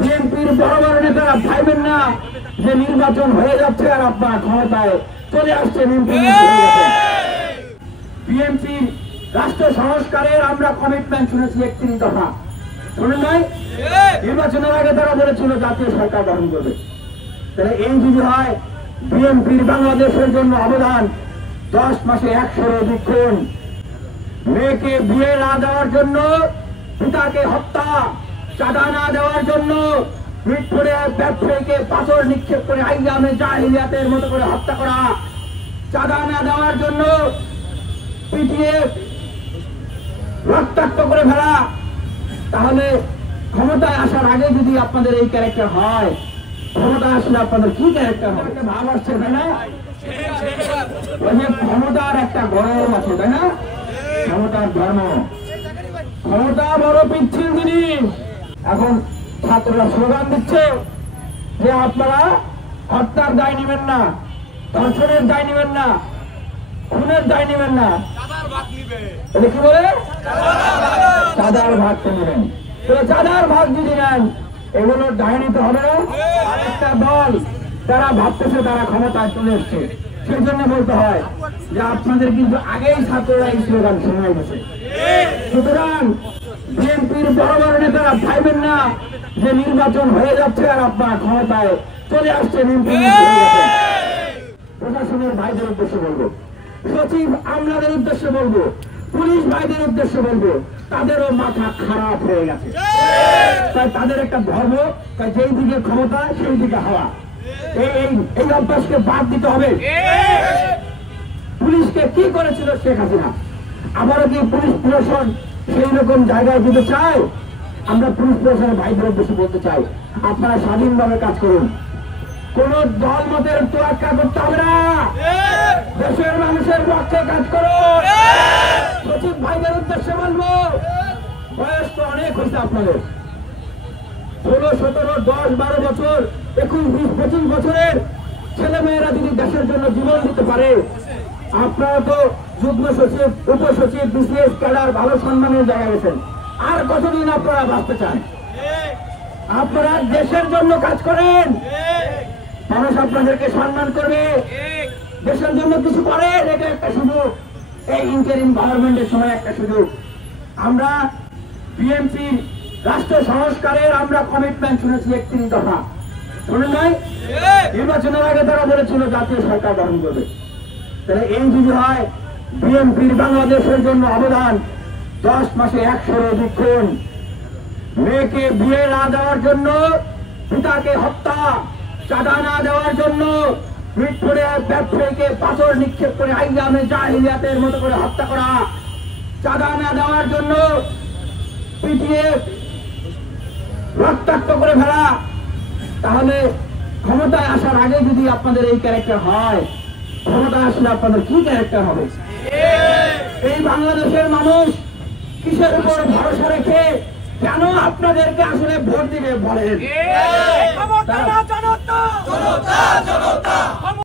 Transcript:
বিএনপির বড় বড় নেতারা ভাইবেন না যে নির্বাচন হয়ে যাচ্ছে আর আপনারা ক্ষমতায় চলে আসছেন। বিএনপির রাষ্ট্র সংস্কারের আমরা কমিটমেন্ট শুনেছি 31 দফা, শুনেন নাই? নির্বাচনের আগে তারা বলেছিল জাতীয় সরকার গঠন করবে। তাহলে এই যদি হয় বিএনপির বাংলাদেশের জন্য অবদান 10 মাসে 100-র অধিক খুন, মেয়েকে বিয়ে না দেওয়ার জন্য পিতাকে হত্যা, চাঁদা না দেওয়ার জন্য মিটফোড়ে ব্যবসায়ীকে পাথর নিক্ষেপ করে আইয়ামে জাহিলিয়াতের মতো করে হত্যা করা, চাঁদা না দেওয়ার জন্য পিটিয়ে রক্তাক্ত করে ফেলা। তাহলে ক্ষমতায় আসার আগে যদি আপনাদের এই ক্যারেক্টার হয়, ক্ষমতা আসলে আপনাদের কি ক্যারেক্টার হবে? ভাব আসছে, তাই না? ওই যে ক্ষমতার একটা গরম আছে, তাই না? ক্ষমতার ধর্ম, ক্ষমতা বড় পিচ্ছিল জিনিস। এখন ছাত্ররা স্লোগান দিচ্ছে যে আপনারা হত্যার দায় নেবেন না, ধর্ষণের দায় নেবেন না, খুনের দায় নেবেন না। এটা কি বলে? চাঁদার ভাগ নেবেন। চাঁদার ভাগ যদি নেন, এগুলোর দায় নিতে হবে না। একটা দল তারা ভাবতেছে তারা ক্ষমতায় চলে এসছে, সেই জন্য বলতে হয় যে আপনাদের কিন্তু আগেই ছাত্ররা এই স্লোগান শোনা গেছে। সুতরাং বিএনপির বড় বড় নেতারা ভাইবেন না যে নির্বাচন হয়ে যাচ্ছে আর আপনারা ক্ষমতায় চলে আসছেন। প্রশাসনের ভাইদের উদ্দেশ্যে বলবো, সচিব আমলাদের উদ্দেশ্যে বলবো, পুলিশ ভাইদের উদ্দেশ্যে বলবো, তাদেরও মাথা খারাপ হয়ে গেছে। তাই তাদের একটা ধর্ম, তাই যেই দিকে ক্ষমতা সেই দিকে হাওয়া। এই অভ্যাসকে বাদ দিতে হবে। পুলিশকে কি করেছিল শেখ হাসিনা, আবারও কি পুলিশ প্রশাসন সেই রকম জায়গায় যেতে চায়? আমরা পুলিশ প্রশাসনের ভাইদের উদ্দেশ্যে বলতে চাই, আপনারা স্বাধীনভাবে কাজ করুন, কোন দল মতের তোয়াক্কা করতে হবে না, দেশের মানুষের পক্ষে কাজ করুন। সচিব ভাইদের উদ্দেশ্যে বলবো, বয়স তো অনেক হয়েছে আপনাদের, 16, 17, 10, 12 বছর, 21, 20, 25 বছরের ছেলে মেয়েরা যদি দেশের জন্য জীবন দিতে পারে, আপনারা তো যুগ্ম সচিব, উপসচিব, বিসিএস ক্যাডার ভালো সম্মানের জায়গায় গেছেন, আর কতদিন আপনারা বাঁচতে চান? আপনারা দেশের জন্য কাজ করেন, মানুষ আপনাদেরকে সম্মান করবে, দেশের জন্য কিছু করেন, এটা একটা সুযোগ। এই ইন্টারিম গভর্নমেন্টের সময় একটা সুযোগ। আমরা বিএনপির রাষ্ট্র সংস্কারের আমরা কমিটমেন্ট শুনেছি 31 দফা, শুনেন নাই? নির্বাচনের আগে তারা বলেছিল জাতীয় সরকার গঠন করবে। তাহলে এই যদি হয় বিএনপির বাংলাদেশের জন্য অবদান 10 মাসে 100-র অধিক খুন, মেয়েকে বিয়ে না দেওয়ার জন্য পিতাকে হত্যা, চাঁদা না দেওয়ার জন্য মিটফোড়ে ব্যবসায়ীকে পাথর নিক্ষেপ করে আইয়ামে জাহিলিয়াতের মতো করে হত্যা করা, চাঁদা না দেওয়ার জন্য পিটিয়ে রক্তাক্ত করে ফেলা। তাহলে ক্ষমতায় আসার আগে যদি আপনাদের এই ক্যারেক্টার হয়, ক্ষমতা আসলে আপনাদের কি ক্যারেক্টার হবে? এই বাংলাদেশের মানুষ কিসের উপর ভরসা রেখে কেন আপনাদেরকে আসলে ভোট দিবে বলেন?